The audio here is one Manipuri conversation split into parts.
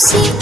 go.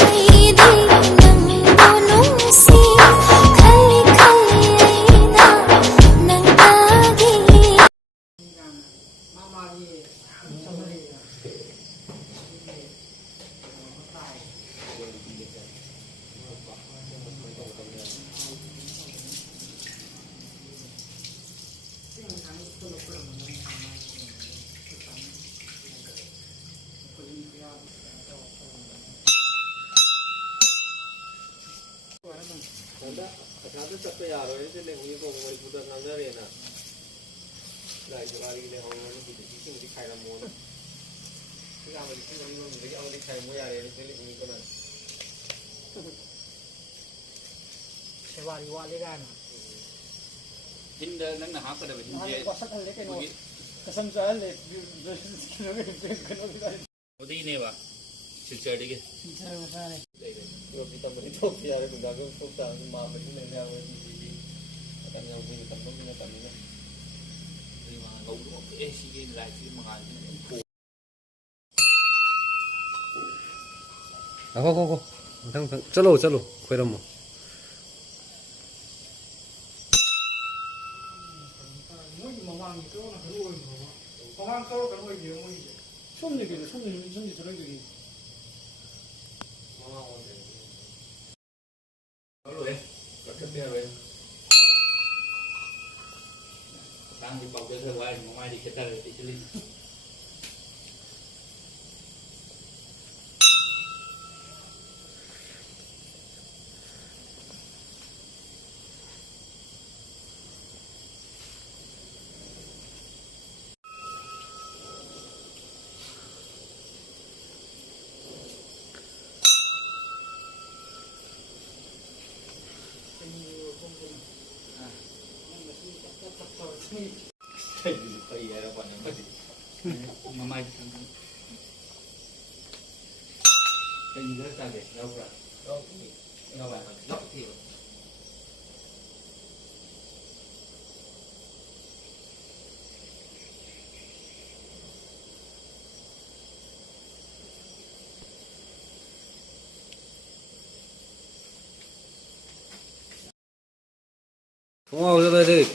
चलो चलो खोइरम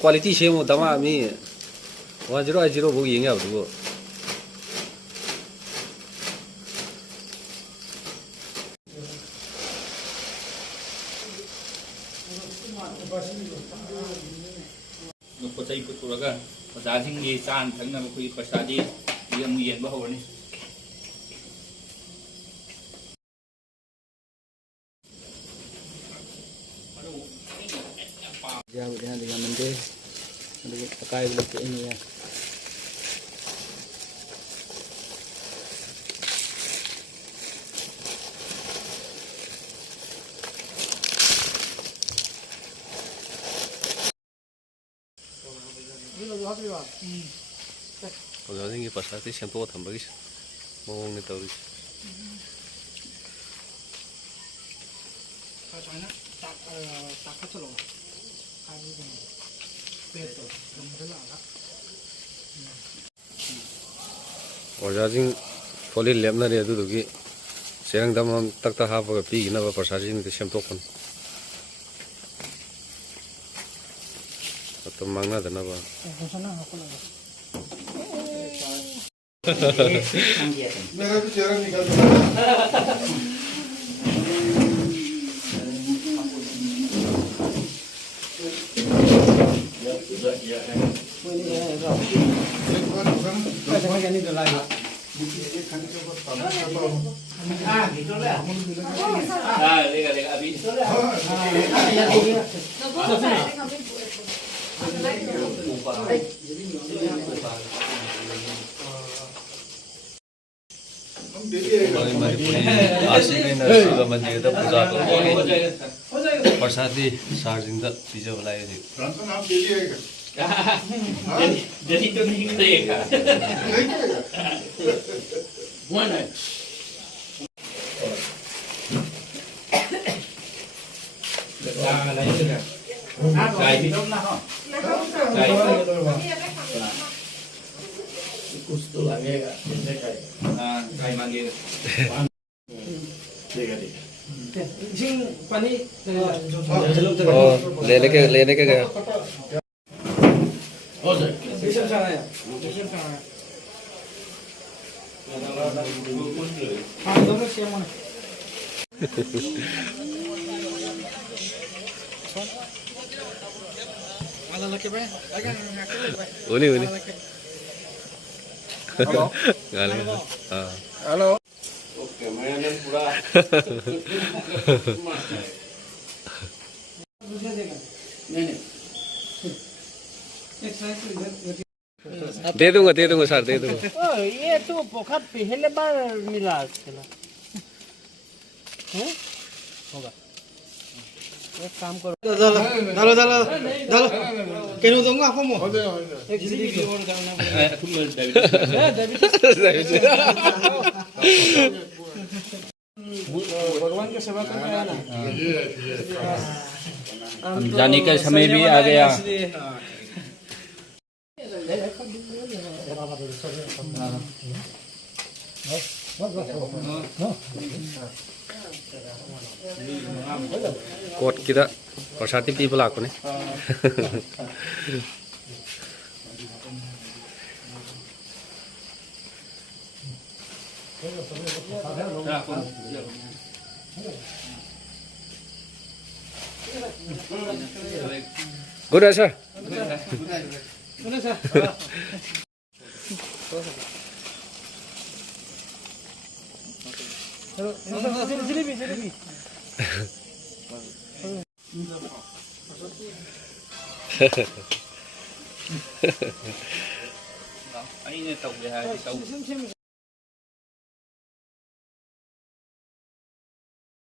क्वालिटी सेमो दमा मी 1080 보고 얘기 안 하고 पोचई पुतुरगा ओजासिंग ये चान थंगना कोई प्रसादी ये मु येन बहवनी ya udah dengan mende ada pakai blok ini ya Kalau ini pas nanti shampoo tambah guys, mau ngetau guys. Orjajing folil lemna ni adu dugi, serang damam tak tak haba pi gina ba persajing ni shampoo kan. Atau mangna dana ba. मेरा भी चेहरा निकल प्रसादी चार्जिंग द पिज्जा बनाए थे jadi tu ni kita mana lain tu kan kai hidup lah kai kusto lagi kai kai manggil लेने के गया उन्हीं उन्हीं गाली हाँ हेलो दे दूंगा सर दे दूंगा ये तो पोखर पहले बार मिला चला होगा एक काम करो डालो केनो दूंगा आपको मो एक जिंदगी की और करना भगवान की सेवा करना है ना जाने का समय भी आ गया। कोट kita persati pi pelaku nih good sir jalebi Anh tàu về hai tàu